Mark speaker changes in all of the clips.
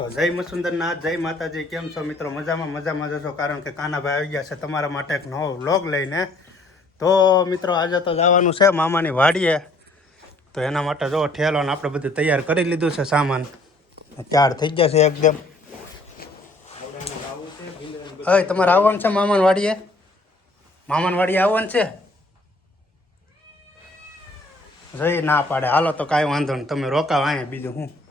Speaker 1: તો જય મસુંદરનાથ, જય માતાજી, કેમ છો મિત્રો? મજામાં મજામાં જશો કારણ કે કાનાભાઈ આવી ગયા છે તમારા માટે એક નવો વ્લોગ લઈને. તો મિત્રો, આજે તો જવાનું છે મામાની વાડીએ. તો એના માટે જો ઠેલો ને આપણે બધું તૈયાર કરી લીધું છે સામાન. તૈયાર થઈ ગયા છે એકદમ. હવે તમારે આવવાનું છે મામાની વાડીએ? મામાની વાડીએ આવવાનું છે? જઈ ના પાડે. હાલો તો કાંઈ વાંધો નહીં. તમે રોકાવ અહીંયા બીજું હું?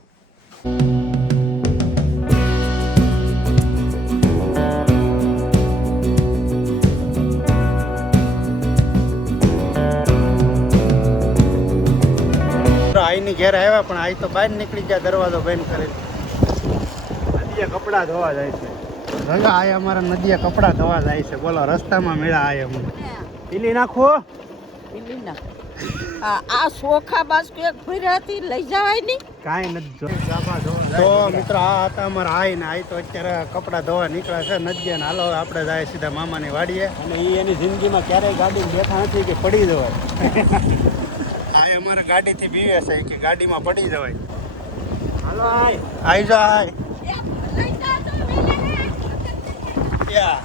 Speaker 1: ઘેર આવ્યા પણ આઈ તો બહાર નીકળી ગયા દરવાજો બંધ કરી નદીએ કપડાં ધોવા જાય છે. રંગા આય અમારા નદીએ કપડાં ધોવા જાય છે. બોલો રસ્તામાં મેળા આયા અમને પીલી નાખો.
Speaker 2: પીલી આ આ સોખા બાસ્કુ એક ભરી હતી લઈ જવાય નહીં.
Speaker 1: કાંઈ નથી તો મિત્ર આ હતા અમારા આઈ ને આઈ તો અત્યારે કપડાં ધોવા નીકળ્યા છે. નદીએ ને હાલો આપણે જાય સીધા મામાની વાડીએ. અને એ એની જિંદગીમાં ક્યારેય ગાડી બેઠા નથી કે પડી જવાય. આઈ અમારા ગાડીથી બીવે છે કે ગાડીમાં પડી જવાય. હાલો આય આઈ જા આય યા.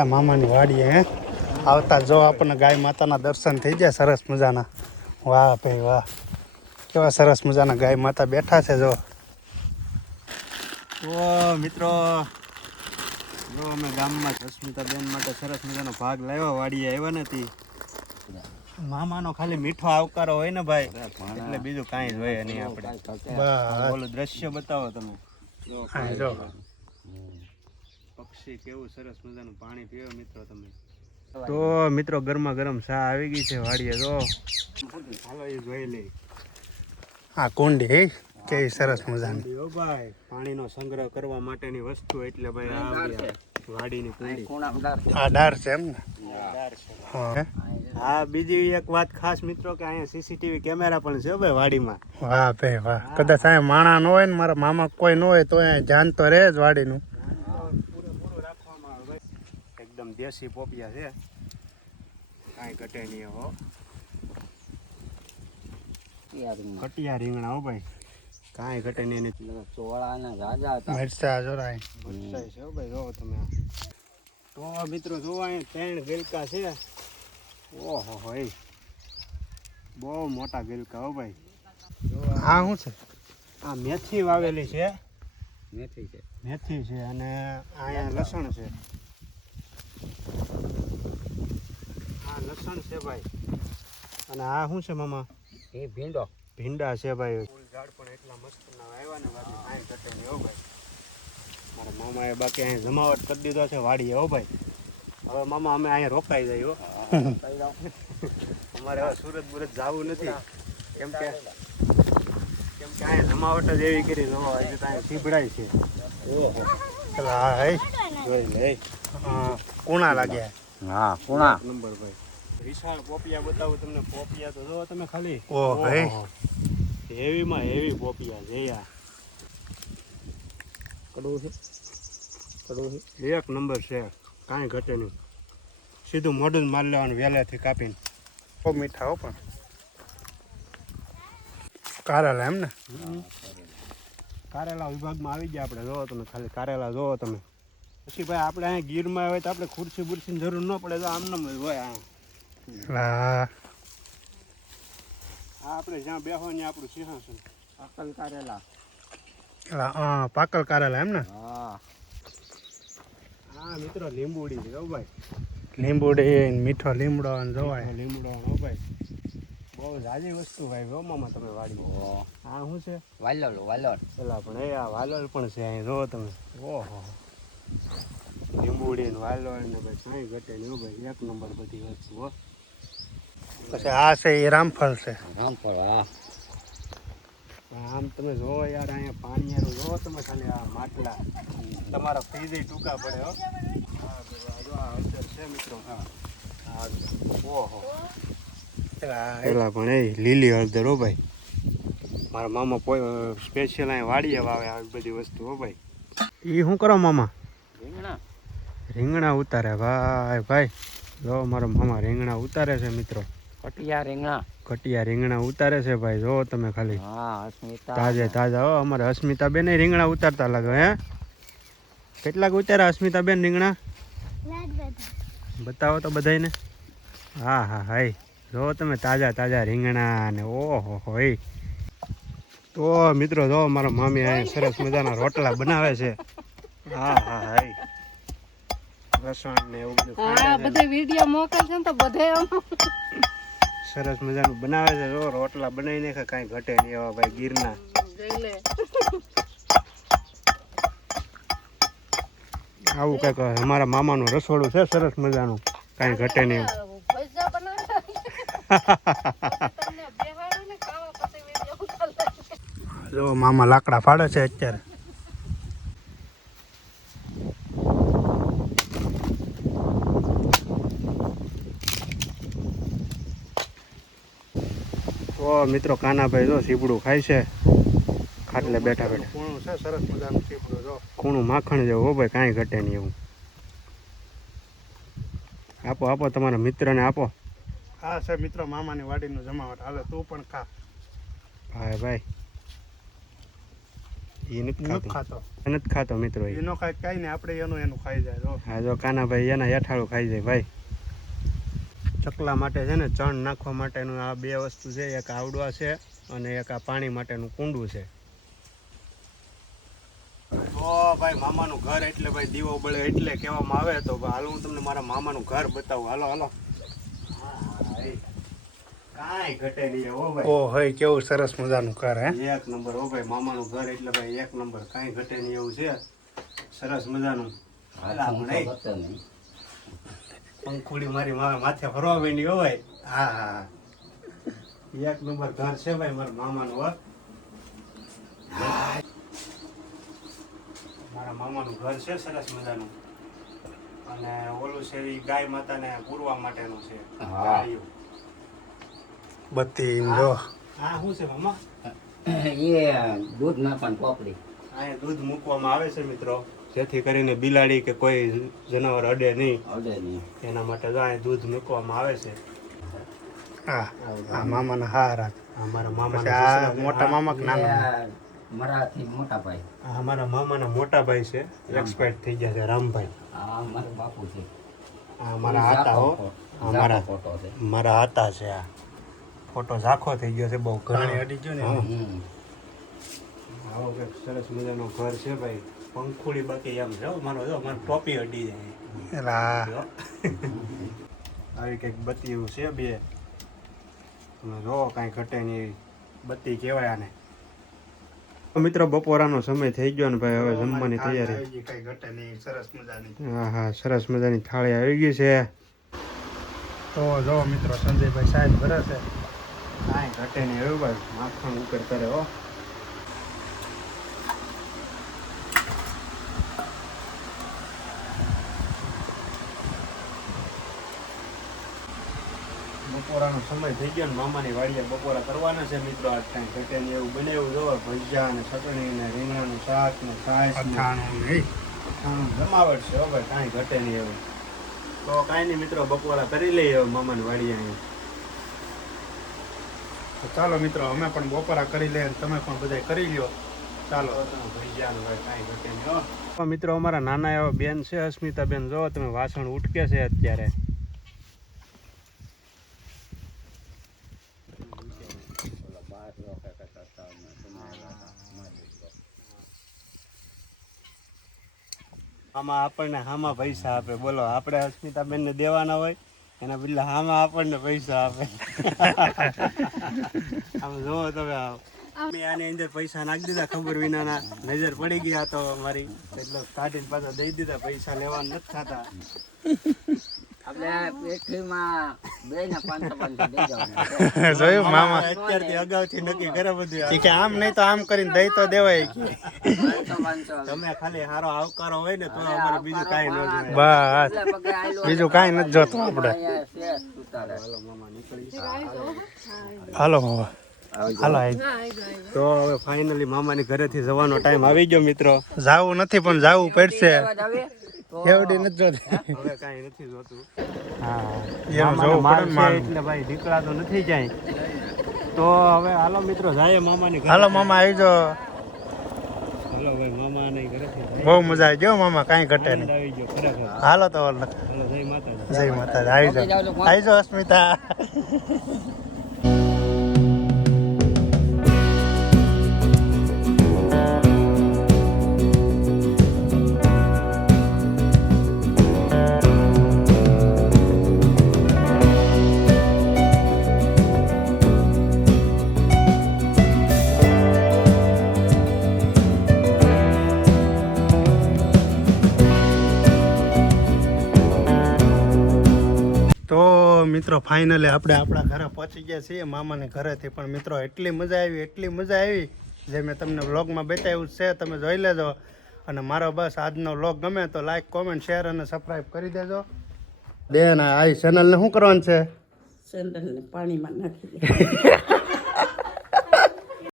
Speaker 1: સીધા મામાની વાડીએ હે? આવતા જો આપણને ગાય માતાના દર્શન થઈ જાય સરસ મજાના. વાહ ભાઈ વાહ. કેવા સરસ મજાના ગાય માતા બેઠા છે જો. ઓ મિત્રો જો અમે ગામમાં જસ્મિતાબેન માટે સરસ મજાનો ભાગ લાવ્યા વાડીએ આવ્યા નથી. મામાનો ખાલી મીઠો આવકારો હોય ને ભાઈ એટલે બીજું કાંઈ જ હોય નહીં આપણે. બોલો દ્રશ્ય બતાવો તમે. જો. પક્ષી કેવું સરસ મજાનું પાણી પીવે મિત્રો તમે. તો મિત્રો ગરમા ગરમ ચા આવી ગઈ છે વાડીએ તો હાલો એ જોઈ લે આ કુંડી હે કેવી સરસ મજાની. ઓ ભાઈ પાણીનો સંગ્રહ કરવા માટેની વસ્તુ એટલે ભાઈ આ વાડીની કુંડી. આ ડાર છે. એમ ને? હા. હા બીજી એક વાત ખાસ મિત્રો કે અહીંયા સીસીટીવી કેમેરા પણ છે ભાઈ વાડીમાં. વાહ ભાઈ વાહ. કદાચ અહીંયા માણા ન હોય ને મારા મામા કોઈ ન હોય તો અહીંયા જાન તો રહે જ વાડીનું પૂરેપૂરું રાખવામાં આવે ભાઈ એકદમ દેશી પોપિયા છે. કાંઈ ઘટે નહીં હો. કટિયા રીંગણા હો ભાઈ. કાંઈ ઘટે નહીં એની
Speaker 2: ચોળાના રાજા હતા.
Speaker 1: મરચા જોરાય. મરચા છે હો ભાઈ જો તમે. તો મિત્રો જોવા અહીંયા ત્રણ ગિલકા છે. ઓહો હોય એ. બહુ મોટા ગિલકા હો ભાઈ. હા શું છે? આ મેથી વાવેલી છે.
Speaker 2: મેથી છે.
Speaker 1: મેથી છે અને અહીંયા લસણ છે. આ લસણ છે ભાઈ. અને આ શું છે મામા?
Speaker 2: એ ભીંડો.
Speaker 1: ભીંડા છે ભાઈ. ફૂલ ઝાડ પણ એટલા મસ્ત ના આવ્યા ને વાડી કાંઈ ઘટે નહીં હો ભાઈ. મારા મામાએ બાકી અહીંયા જમાવટ કરી દીધો છે વાડીએ હો ભાઈ. હવે મામા અમે અહીંયા રોકાઈ જાય અમારે હવે સુરત બુરત જવું નથી. કેમ કે કેમ કે અહીંયા જમાવટ જ એવી કરી જો આજે તો અહીંયા સીભડાય છે. ઓહો. હે. જોઈ લે. હા. કોણા લાગ્યા
Speaker 2: હા કુણા.
Speaker 1: નંબર ભાઈ. વિશાળ પોપિયા બતાવું તમને. પોપિયા તો જોવો તમે ખાલી.
Speaker 2: ઓ ભાઈ.
Speaker 1: હેવીમાં હેવી પોપિયા છે યાર.
Speaker 2: કડવું છે? કડવું છે?
Speaker 1: એક નંબર છે. કાંઈ ઘટે નહીં. સીધું મોઢું જ માર લેવાનું વેલાથી કાપીને. બહુ મીઠા હો પણ. કારેલા એમ ને? કારેલા વિભાગમાં આવી ગયા આપણે. જોવો તમે ખાલી. કારેલા જોવો તમે. પછી ભાઈ આપણે અહીંયા ગીરમાં હોય તો આપણે ખુરશી બુરશીની જરૂર ન પડે તો આમનામ જ હોય અહીંયા આ આપણે જ્યાં બેહો ને આપણું સિંહાસન.
Speaker 2: પાકલ કારેલા.
Speaker 1: હા પાકલ કારેલા એમ ને?
Speaker 2: હા.
Speaker 1: હા મિત્રો લીંબુડી છે ભાઈ. લીંબુડી મીઠો લીમડો અને જોવાય. લીમડો હો ભાઈ. બહુ જાજી વસ્તુ ભાઈ રોમામાં તમે વાડી આ શું છે?
Speaker 2: વાલોલ વાલોલ.
Speaker 1: પેલા પણ એ આ વાલોલ પણ છે અહીં જોવો તમે. ઓહો. લીંબુડી ને ને ભાઈ કાંઈ ઘટે નહીં ભાઈ એક નંબર બધી વસ્તુઓ પછી આ છે એ રામફળ છે.
Speaker 2: રામફળ હા.
Speaker 1: આમ તમે જોવો યાર અહીંયા પાણીયારું જોવો તમે ખાલી આ માટલા. તમારા ફ્રીજ ટૂંકા પડે હો. હા ભાઈ, આ જો આ હળદર છે મિત્રો હા હા ઓહો પેલા પણ એ લીલી હળદર હો ભાઈ. મારા મામા સ્પેશિયલ અહીંયા વાડીએ વાવે આવી બધી વસ્તુ હો ભાઈ. એ શું કરો મામા?
Speaker 2: રીંગણા
Speaker 1: ઉતારે. ભાઈ ભાઈ જો મારો મામા રીંગણા ઉતારે છે મિત્રો.
Speaker 2: કટિયા રીંગણા.
Speaker 1: કટિયા રીંગણા ઉતારે છે ભાઈ જો તમે ખાલી.
Speaker 2: હા અસ્મિતા.
Speaker 1: તાજે તાજા હો અમારે અસ્મિતા બેન રીંગણા ઉતારતા લાગે હે? કેટલાક ઉતાર્યા અસ્મિતા બેન રીંગણા? બતાવો તો બધાને હા હા હાય. જો તમે તાજા તાજા રીંગણા ને ઓહો હોય તો મિત્રો જો મારા મામી અહીંયા સરસ મજાના રોટલા બનાવે છે. હા હા હાય. લસણ ને એવું બધું
Speaker 3: હા
Speaker 1: છે.
Speaker 3: બધે વીડિયો મોકલશે ને તો બધે
Speaker 1: સરસ મજાનું બનાવે છે જો રોટલા બનાવીને કે કાંઈ ઘટે નહીં એવા ભાઈ ગીરના. આવું કંઈક અમારા મામાનું રસોડું છે સરસ મજાનું. કાંઈ ઘટે નહીં જો મામા લાકડા ફાડે છે અત્યારે. તો મિત્રો કાનાભાઈ જો સીપડું ખાય છે. ખાટલે બેઠા બેઠા.
Speaker 4: ખૂણું છે સરસ મજાનું સીપડું જો.
Speaker 1: ખૂણું માખણ જેવું હો ભાઈ કાંઈ ઘટે નહીં એવું. આપો આપો તમારા મિત્રને આપો.
Speaker 4: હા સર મિત્રો મામાની વાડીનું જમાવટ. હાલે તું પણ ખા.
Speaker 1: ભાઈ ભાઈ. એ નથી ખાતું. નથી ખાતો મિત્રો
Speaker 4: એનો કાંઈ કાંઈ નહીં આપણે એનું એનું ખાઈ જાય જો.
Speaker 1: હા જો કાનાભાઈ એના હેઠાળું ખાઈ જાય ભાઈ. ચકલા માટે છે ને ચણ નાખવા માટેનું આ બે વસ્તુ છે. એક આવડવા છે અને એક આ પાણી માટેનું કુંડું છે. તો ભાઈ મામાનું ઘર એટલે ભાઈ દીવો બળે એટલે કહેવામાં આવે તો હાલ હું તમને મારા મામાનું ઘર બતાવું. હાલો હાલો. કાંઈ ઘટે નહીં હો ભાઈ.
Speaker 4: ઓ કેવું સરસ મજાનું ઘર હે?
Speaker 1: એક નંબર હો ભાઈ મામાનું ઘર એટલે ભાઈ એક નંબર. કાંઈ ઘટે નહીં એવું છે. સરસ મજાનું. હાલા પંખુડી મારી મારા માથે ફરવા માંડી હોય. હા હા. એક નંબર ઘર છે ભાઈ મારા મામાનું હો. મારા મામાનું ઘર છે સરસ મજાનું. અને ઓલું છે એ ગાય માતાને પૂરવા માટેનું છે.
Speaker 4: બત્તી ને જો.
Speaker 1: હા શું છે મામા?
Speaker 2: એ દૂધ નાખવાની પોપડી.
Speaker 1: અહીંયા દૂધ મૂકવામાં આવે છે મિત્રો. જેથી કરીને બિલાડી કે કોઈ જનાવર અડે નહીં.
Speaker 2: અડે નહીં.
Speaker 1: એના માટે ગાય દૂધ મૂકવામાં આવે છે.
Speaker 4: હા આ મામાના હારા.
Speaker 1: અમારા
Speaker 4: આ મોટા મામા કે નાના.
Speaker 2: મરાથી મોટા ભાઈ.
Speaker 1: આ અમારા મામાના મોટા ભાઈ છે. એક્સપાયર થઈ ગયા છે રામભાઈ.
Speaker 2: આ મારા બાપુ છે.
Speaker 1: આ મારા હાતા હો. આ મારા
Speaker 2: ફોટો છે.
Speaker 1: મારા હાતા છે આ. ફોટો ઝાખો થઈ ગયો છે બહુ ઘણી
Speaker 4: અડી ગયો ને.
Speaker 2: હમ
Speaker 1: આવો કંઈક સરસ મજાનું ઘર છે ભાઈ. પંખુડી બાકી એમ છે. મારો જો મારો ટોપી અડી જાય. એલા. આવી કંઈક બત્તી એવું છે બે. તમે જો કાંઈ ઘટે નહીં બત્તી કહેવાય આને. મિત્રો બપોરાનો સમય થઈ ગયો ને ભાઈ હવે જમવાની તૈયારી.
Speaker 4: કઈ ઘટે નહીં સરસ મજાની.
Speaker 1: હા હા સરસ મજાની થાળી આવી ગઈ છે.
Speaker 4: તો જો મિત્રો સંજયભાઈ સાહેબ ભરે છે.
Speaker 1: કાંઈ ઘટે નહીં એવું ભાઈ માખણ ઉપર કરે હો. બપોરાનો સમય થઈ ગયો ને મામાની વાડીએ બપોરા કરવાના છે મિત્રો. આજ કાંઈ ઘટે નહીં એવું બનાવ્યું જો. ભજીયા ને ચટણી ને રીંગણાનું શાક ને છાશ
Speaker 4: અથાણું
Speaker 1: જમાવટ છે હવે કાંઈ ઘટે નહીં એવું. તો કાંઈ નહીં મિત્રો બપોરા કરી લઈએ હવે મામાની વાડીએ અહીંયા
Speaker 4: તો ચાલો મિત્રો અમે પણ બપોરા કરી લઈએ અને તમે પણ બધા કરી લ્યો. ચાલો.
Speaker 1: તો મિત્રો અમારા નાના એવા બેન છે અસ્મિતા બેન જો તમે વાસણ ઉટકે છે અત્યારે. આમાં આપણને હામાં પૈસા આપે. બોલો આપણે અસ્મિતા બેન ને દેવાના હોય એના બદલે હામાં આપણને પૈસા આપે. આમ જોવો તમે મેં આની અંદર પૈસા નાખી દીધા ખબર વિનાના નજર પડી ગયા તો મારી એટલે કાઢીને પાછા દઈ દીધા પૈસા લેવા નથી થતા. આમ
Speaker 4: જોયું મામા
Speaker 1: અત્યારથી અગાઉથી નક્કી કરે બધું
Speaker 4: કે આમ નહીં તો આમ કરીને દઈ તો દેવાય કે.
Speaker 1: તમે ખાલી સારો આવકારો હોય ને તો અમારે બીજું કાંઈ ન
Speaker 4: બસ. બીજું કાંઈ નથી જોતું આપણે. હાલો મામા હાલો
Speaker 1: તો હવે ફાઇનલી મામાની ઘરેથી જવાનો ટાઈમ આવી ગયો મિત્રો.
Speaker 4: જાવું નથી પણ જાવું પડશે. એવડી નથી જોતી.
Speaker 1: હવે કાઈ નથી જોતું.
Speaker 4: હા. જોવું
Speaker 1: માલ
Speaker 4: ને
Speaker 1: એટલે ભાઈ દીકરા તો નથી જાય તો હવે હાલો મિત્રો જાય મામાની ઘરે.
Speaker 4: હાલો મામા આવી જો
Speaker 1: હાલો ભાઈ મામાની ઘરેથી જાય.
Speaker 4: બહુ મજા આવી. ગયો મામા કાઈ ઘટે નહીં.
Speaker 1: આવી ગયો ખરેખર
Speaker 4: હાલો તો
Speaker 1: હાલો. જય માતા
Speaker 4: જય માતા આવી જો આવી જો અસ્મિતા. તો મિત્રો ફાઇનલી આપણે આપણા ઘરે પહોંચી ગયા છીએ. મામાને ઘરેથી પણ મિત્રો એટલી મજા આવી એટલી મજા આવી જે મેં તમને વ્લોગમાં બતાવ્યું છે તમે જોઈ લેજો. અને મારો બસ આજનો વ્લોગ ગમે તો લાઈક કોમેન્ટ શેર અને સબસ્ક્રાઈબ કરી દેજો. બેન આ ચેનલને શું કરવાનું છે?
Speaker 5: ચેનલને પાણીમાં નાખી